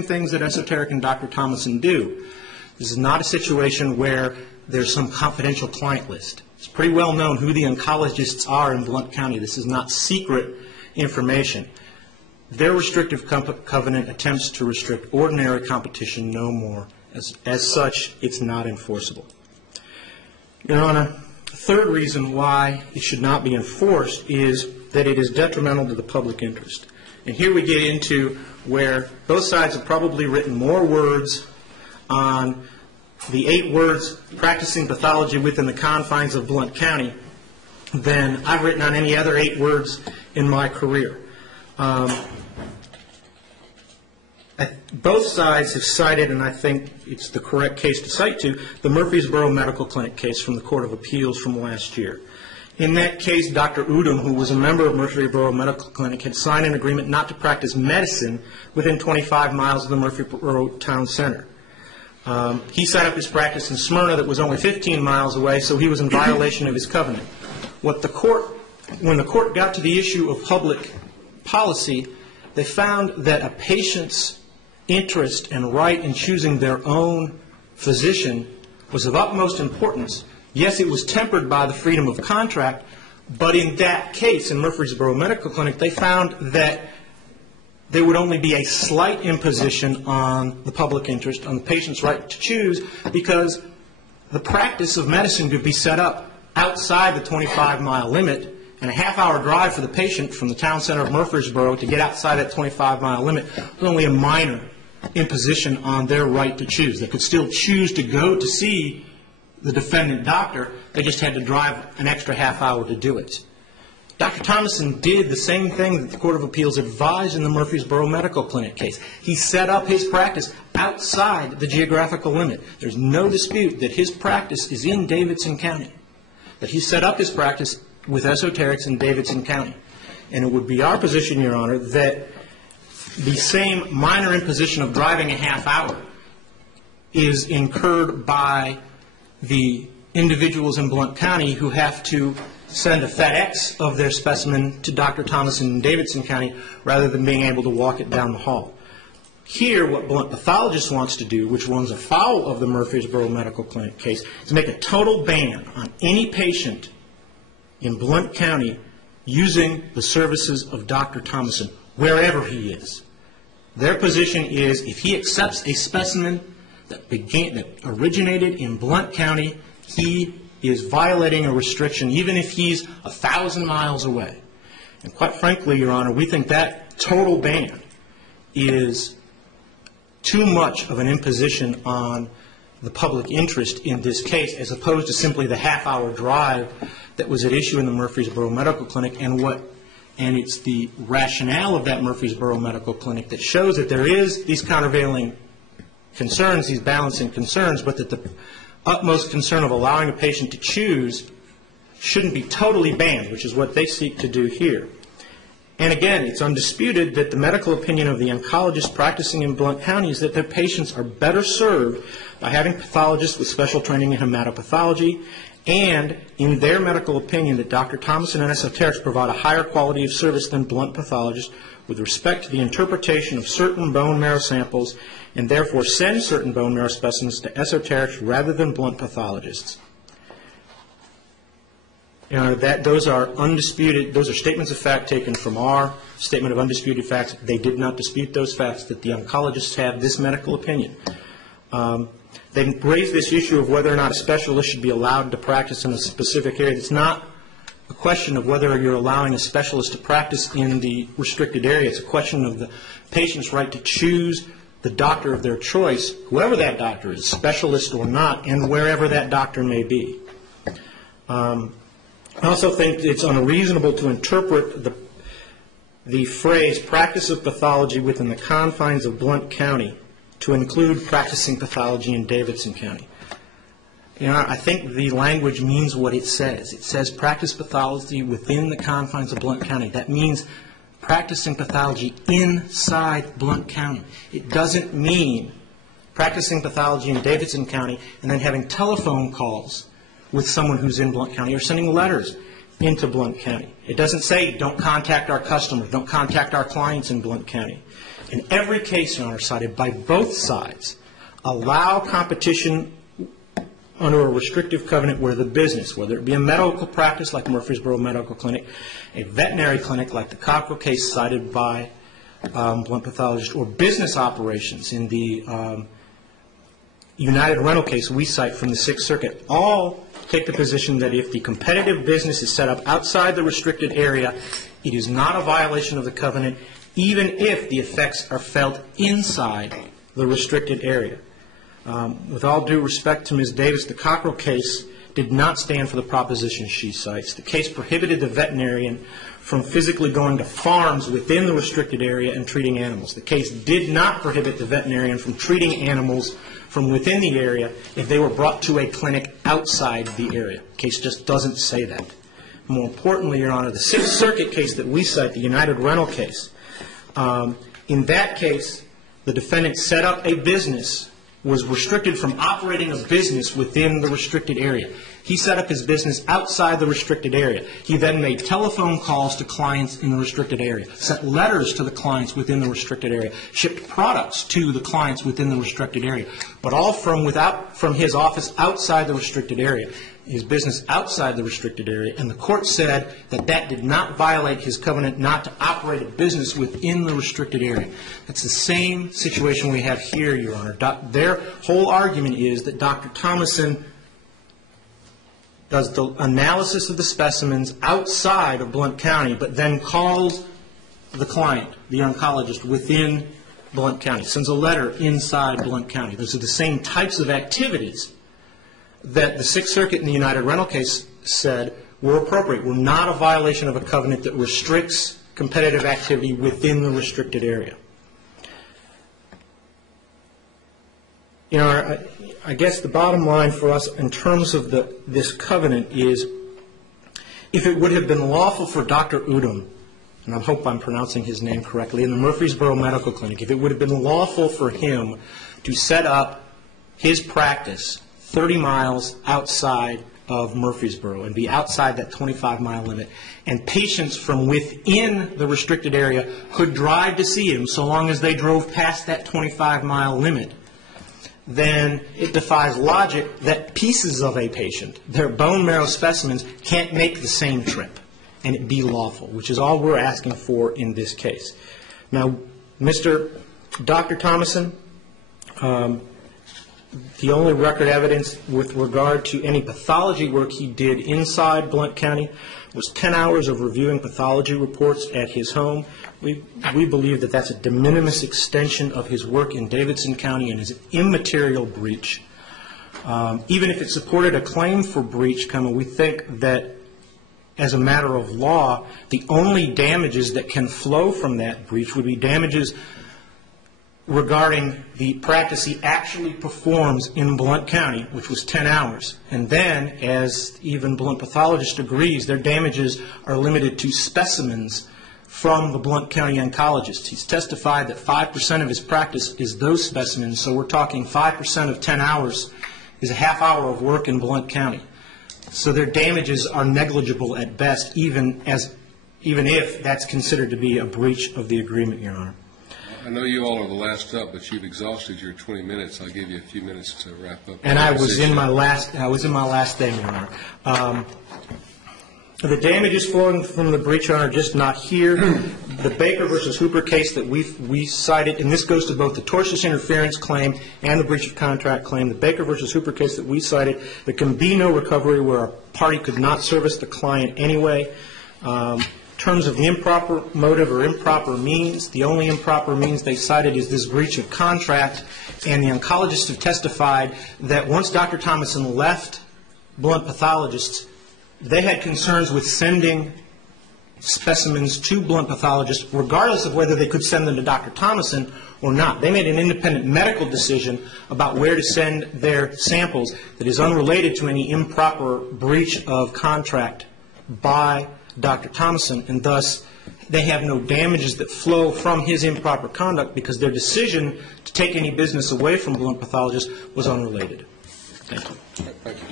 same things that Esoteric and Dr. Thomason do. This is not a situation where there's some confidential client list. It's pretty well known who the oncologists are in Blount County. This is not secret information. Their restrictive covenant attempts to restrict ordinary competition no more. As such, it's not enforceable. Your Honor, the third reason why it should not be enforced is that it is detrimental to the public interest. And here we get into where both sides have probably written more words on the 8 words practicing pathology within the confines of Blount County than I've written on any other 8 words in my career. Both sides have cited, and I think it's the correct case to cite to, the Murfreesboro Medical Clinic case from the Court of Appeals from last year. In that case, Dr. Udom, who was a member of Murfreesboro Medical Clinic, had signed an agreement not to practice medicine within 25 miles of the Murfreesboro Town Center. He set up his practice in Smyrna that was only 15 miles away, so he was in violation of his covenant. When the court got to the issue of public policy, they found that a patient's interest and right in choosing their own physician was of utmost importance. Yes, it was tempered by the freedom of contract, but in that case, in Murfreesboro Medical Clinic, they found that there would only be a slight imposition on the public interest, on the patient's right to choose, because the practice of medicine could be set up outside the 25-mile limit, and a half-hour drive for the patient from the town center of Murfreesboro to get outside that 25-mile limit was only a minor imposition on their right to choose. They could still choose to go to see the defendant doctor. They just had to drive an extra half-hour to do it. Dr. Thomason did the same thing that the Court of Appeals advised in the Murfreesboro Medical Clinic case. He set up his practice outside the geographical limit. There's no dispute that his practice is in Davidson County, that he set up his practice with Esoterics in Davidson County. And it would be our position, Your Honor, that the same minor imposition of driving a half hour is incurred by the individuals in Blount County who have to send a FedEx of their specimen to Dr. Thomason in Davidson County rather than being able to walk it down the hall. Here, what Blount Pathologist wants to do, which runs afoul of the Murfreesboro Medical Clinic case, is make a total ban on any patient in Blount County using the services of Dr. Thomason, wherever he is. Their position is if he accepts a specimen that originated in Blount County, he is violating a restriction, even if he's 1,000 miles away. And quite frankly, Your Honor, we think that total ban is too much of an imposition on the public interest in this case, as opposed to simply the half-hour drive that was at issue in the Murfreesboro Medical Clinic, and it's the rationale of that Murfreesboro Medical Clinic that shows that there is these countervailing concerns, these balancing concerns, but that the utmost concern of allowing a patient to choose shouldn't be totally banned, which is what they seek to do here. And again, it's undisputed that the medical opinion of the oncologists practicing in Blount County is that their patients are better served by having pathologists with special training in hematopathology, and in their medical opinion that Dr. Thomason and Esoterics provide a higher quality of service than Blount pathologists with respect to the interpretation of certain bone marrow samples, and therefore send certain bone marrow specimens to Esoterics rather than Blount pathologists. Those are undisputed, those are statements of fact taken from our statement of undisputed facts. They did not dispute those facts, that the oncologists have this medical opinion. They raised this issue of whether or not a specialist should be allowed to practice in a specific area. It's not a question of whether you're allowing a specialist to practice in the restricted area. It's a question of the patient's right to choose the doctor of their choice, whoever that doctor is, specialist or not, and wherever that doctor may be. I also think it's unreasonable to interpret the phrase practice of pathology within the confines of Blount County to include practicing pathology in Davidson County. I think the language means what it says. It says practice pathology within the confines of Blount County. That means practicing pathology inside Blount County. It doesn't mean practicing pathology in Davidson County and then having telephone calls with someone who's in Blount County or sending letters into Blount County. It doesn't say don't contact our customers, don't contact our clients in Blount County. in every case, Your Honor, cited by both sides, allow competition under a restrictive covenant where the business, whether it be a medical practice like Murfreesboro Medical Clinic, a veterinary clinic like the Cockrell case cited by Blunt Pathologist, or business operations in the United Rental case we cite from the Sixth Circuit, all take the position that if the competitive business is set up outside the restricted area, it is not a violation of the covenant, even if the effects are felt inside the restricted area. With all due respect to Ms. Davis, the Cockrell case did not stand for the proposition she cites. The case prohibited the veterinarian from physically going to farms within the restricted area and treating animals. The case did not prohibit the veterinarian from treating animals from within the area if they were brought to a clinic outside the area. The case just doesn't say that. More importantly, Your Honor, the Sixth Circuit case that we cite, the United Rental case, in that case, the defendant set up a business, was restricted from operating a business within the restricted area. He set up his business outside the restricted area. He then made telephone calls to clients in the restricted area, sent letters to the clients within the restricted area, shipped products to the clients within the restricted area, but all from his office outside the restricted area, his business outside the restricted area, and the court said that that did not violate his covenant not to operate a business within the restricted area. It's the same situation we have here, Your Honor. Their whole argument is that Dr. Thomason does the analysis of the specimens outside of Blount County, but then calls the client, the oncologist, within Blount County, sends a letter inside Blount County. Those are the same types of activities that the Sixth Circuit in the United Rental case said were appropriate, were not a violation of a covenant that restricts competitive activity within the restricted area. You know, I guess the bottom line for us in terms of this covenant is, if it would have been lawful for Dr. Udom, and I hope I'm pronouncing his name correctly, in the Murfreesboro Medical Clinic, if it would have been lawful for him to set up his practice 30 miles outside of Murfreesboro and be outside that 25-mile limit, and patients from within the restricted area could drive to see him so long as they drove past that 25-mile limit, then it defies logic that pieces of a patient, their bone marrow specimens, can't make the same trip and it be lawful, which is all we're asking for in this case. Now, Dr. Thomason, the only record evidence with regard to any pathology work he did inside Blount County was 10 hours of reviewing pathology reports at his home. We believe that that's a de minimis extension of his work in Davidson County and is an immaterial breach. Even if it supported a claim for breach, we think that as a matter of law, the only damages that can flow from that breach would be damages regarding the practice he actually performs in Blount County, which was 10 hours. And then, as even Blount pathologist agrees, their damages are limited to specimens from the Blount County oncologist. He's testified that 5% of his practice is those specimens, so we're talking 5% of 10 hours is a half hour of work in Blount County. So their damages are negligible at best, even if that's considered to be a breach of the agreement, Your Honor. I know you all are the last up, but you've exhausted your 20 minutes. I'll give you a few minutes to wrap up. And I was in my last thing, Your Honor. The damages flowing from the breach, Your Honor, are just not here. The Baker versus Hooper case that we cited, and this goes to both the tortious interference claim and the breach of contract claim. The Baker versus Hooper case that we cited, there can be no recovery where a party could not service the client anyway. In terms of the improper motive or improper means, the only improper means they cited is this breach of contract, and the oncologists have testified that once Dr. Thomason left Blount pathologists, they had concerns with sending specimens to Blount pathologists, regardless of whether they could send them to Dr. Thomason or not. They made an independent medical decision about where to send their samples that is unrelated to any improper breach of contract by Dr. Thomason, and thus they have no damages that flow from his improper conduct because their decision to take any business away from Blount pathologists was unrelated. Thank you. Thank you.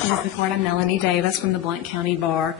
Please the court, I'm Melanie Davis from the Blount County Bar.